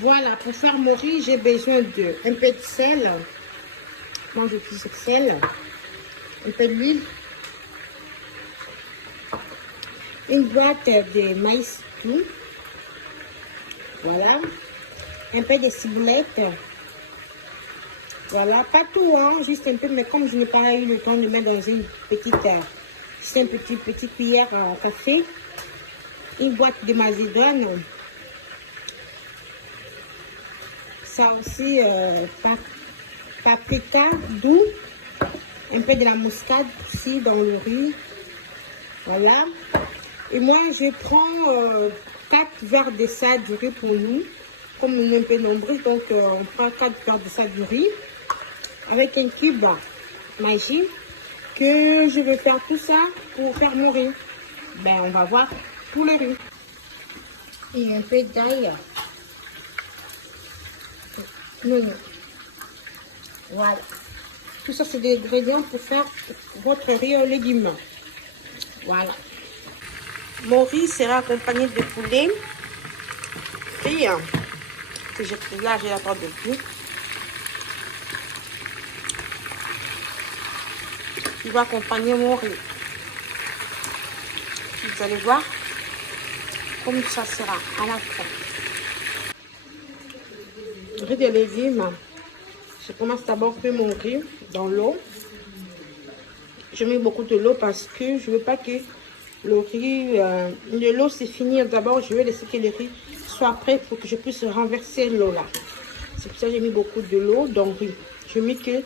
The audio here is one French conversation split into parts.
Voilà, pour faire mon riz, j'ai besoin de un peu de sel. Moi, j'utilise le sel. Un peu d'huile. Une boîte de maïs tout. Voilà. Un peu de ciboulette. Voilà, pas tout, hein, juste un peu, mais comme je n'ai pas eu le temps de mettre dans une petite, c'est une petite cuillère à café. Une boîte de macédoine. Ça aussi, paprika doux. Un peu de la muscade aussi dans le riz. Voilà. Et moi, je prends 4 verres de ça du riz pour nous. Comme on est un peu nombreux, donc on prend 4 verres de ça du riz. Avec un cube Maggi. Que je vais faire tout ça pour faire mon riz. Ben, on va voir pour le riz. Et un peu d'ail. Voilà. Tout ça, c'est des ingrédients pour faire votre riz aux légumes. Voilà. Mon riz sera accompagné de poulet frit que j'ai pris là, j'ai la part de tout. Il va accompagner mon riz. Vous allez voir comme ça sera à la fin. Riz de légumes. Je commence d'abord à faire mon riz dans l'eau. Je mets beaucoup de l'eau parce que je ne veux pas que le riz, de l'eau c'est fini. D'abord, je vais laisser que le riz soit prêt pour que je puisse renverser l'eau là. C'est pour ça que j'ai mis beaucoup de l'eau dans le riz. Je mets que,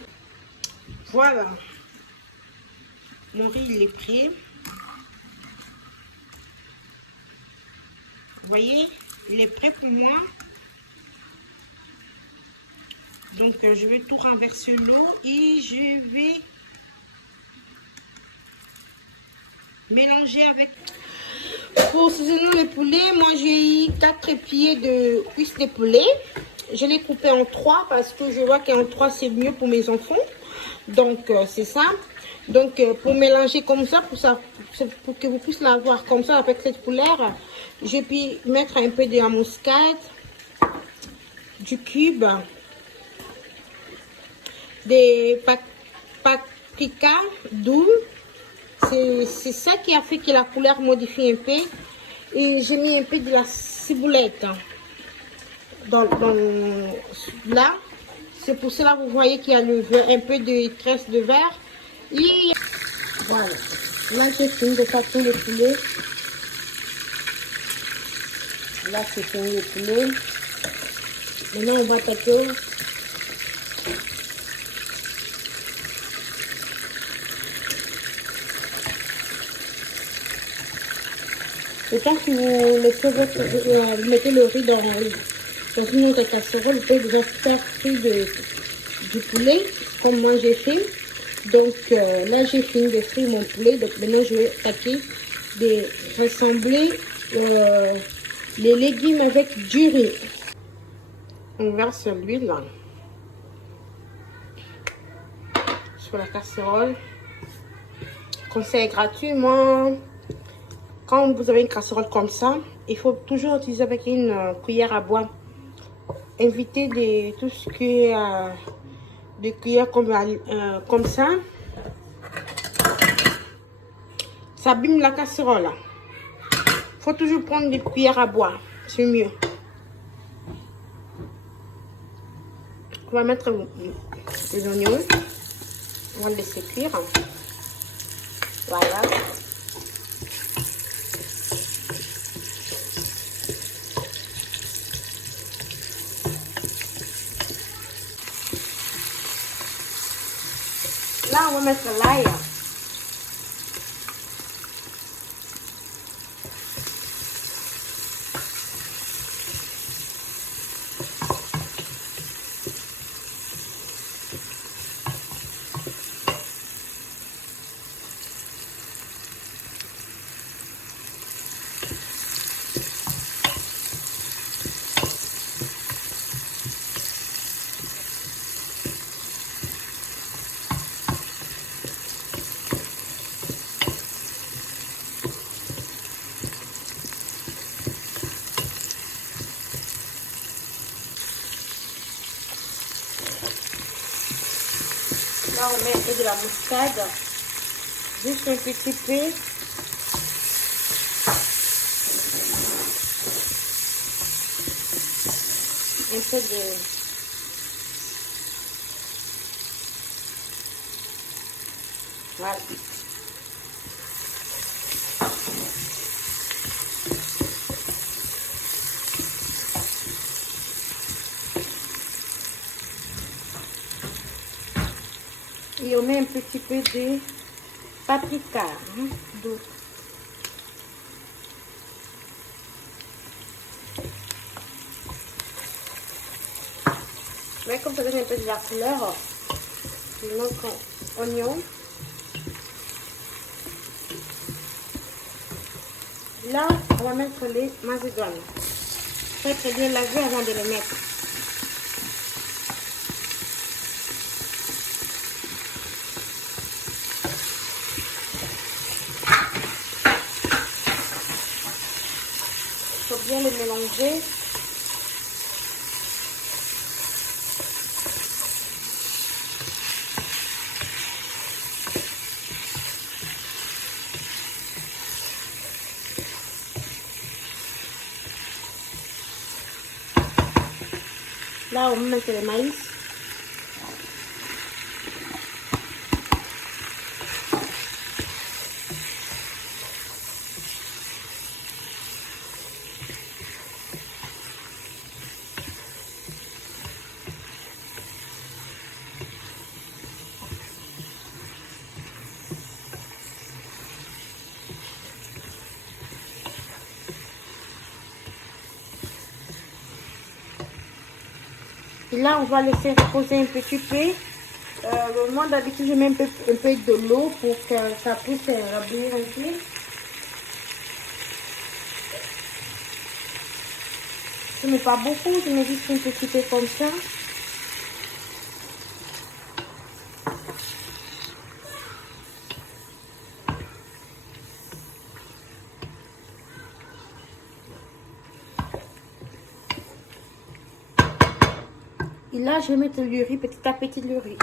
voilà, le riz il est prêt. Vous voyez, il est prêt pour moi. Donc, je vais tout renverser l'eau et je vais mélanger avec. Pour assaisonner le poulet, moi j'ai eu 4 pieds de cuisses de poulet. Je l'ai coupé en 3 parce que je vois qu'en 3 c'est mieux pour mes enfants. Donc, c'est ça. Donc, pour mélanger comme ça, pour que vous puissiez l'avoir comme ça avec cette couleur, je peux mettre un peu de la muscade, du cube, des paprika doux. C'est ça qui a fait que la couleur modifie un peu. Et j'ai mis un peu de la ciboulette là. C'est pour cela que vous voyez qu'il y a un peu de tresse de verre. Et voilà. Là, j'ai fini de faire tout le poulet. Là, c'est fini le poulet. Maintenant, on va attaquer. Le temps que vous mettez le riz dans une autre casserole, vous pouvez déjà faire cuire du poulet, comme moi j'ai fait. Donc là, j'ai fini de frire mon poulet. Donc maintenant, je vais attaquer de rassembler les légumes avec du riz. On verse l'huile sur la casserole. Conseil gratuit, moi. Quand vous avez une casserole comme ça, il faut toujours utiliser avec une cuillère à bois. Évitez de tout ce qui est des cuillères comme ça. Ça abîme la casserole. Il faut toujours prendre des cuillères à bois. C'est mieux. On va mettre les oignons. On va les laisser cuire. Voilà. Là, on va mettre l'ail. Là, on met un peu de la muscade. Juste un petit peu. Un peu de... Voilà. Et on met un petit peu de paprika, hein, d'eau. Mais comme ça donne un peu de la couleur, notre oignon. Là, on va mettre les macédoines. Très bien laver avant de les mettre. Il faut bien les mélanger. Là, on met le maïs. Et là, on va le faire reposer un petit peu. Moi, d'habitude, je mets un peu de l'eau pour que ça puisse rabouiller un peu. Je ne mets pas beaucoup, je mets juste un petit peu comme ça. Et là, je vais mettre le riz, petit à petit le riz.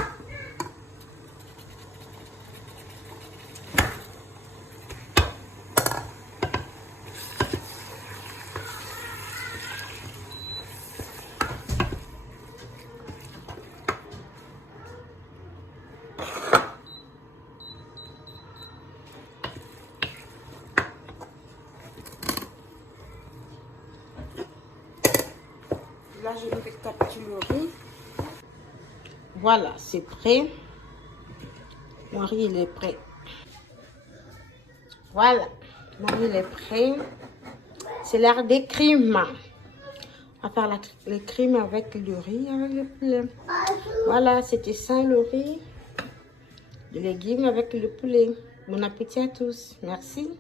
Là, je mets petit à petit le riz. Voilà, c'est prêt. Mon riz, il est prêt. Voilà, mon riz, il est prêt. C'est l'heure des crimes. On va faire les crimes avec le riz, avec le poulet. Voilà, c'était ça le riz. De légumes avec le poulet. Bon appétit à tous. Merci.